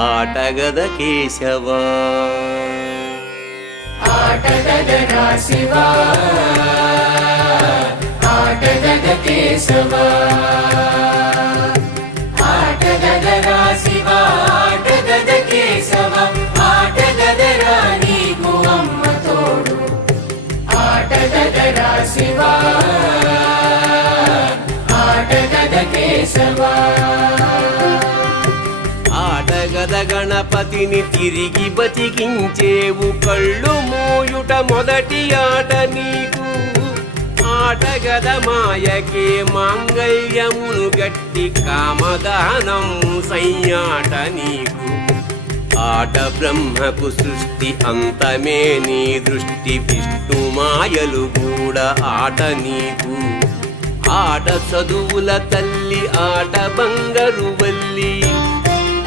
ఆటగద కేశవా ఆటగదరా శివా ఆటగద కేశవా ఆటగదరా శివా ఆటగద కేశవా ఆటగదరా నీకు అమ్మ తోడు ఆటగదరా శివా ఆటగద కేశవా ఆటగద గణపతిని తిరిగి బతికించేవు కళ్ళు మూయుట మొదటి ఆట నీకు ఆటగద మాయకే మాంగళ్యమును గట్టి కామదానం సయ్యాట నీకు ఆట బ్రహ్మకు సృష్టి అంతమే నీ దృష్టి విష్ణు మాయలు కూడా ఆట నీకు ఆట చదువుల తల్లి ఆట బంగారు వల్లి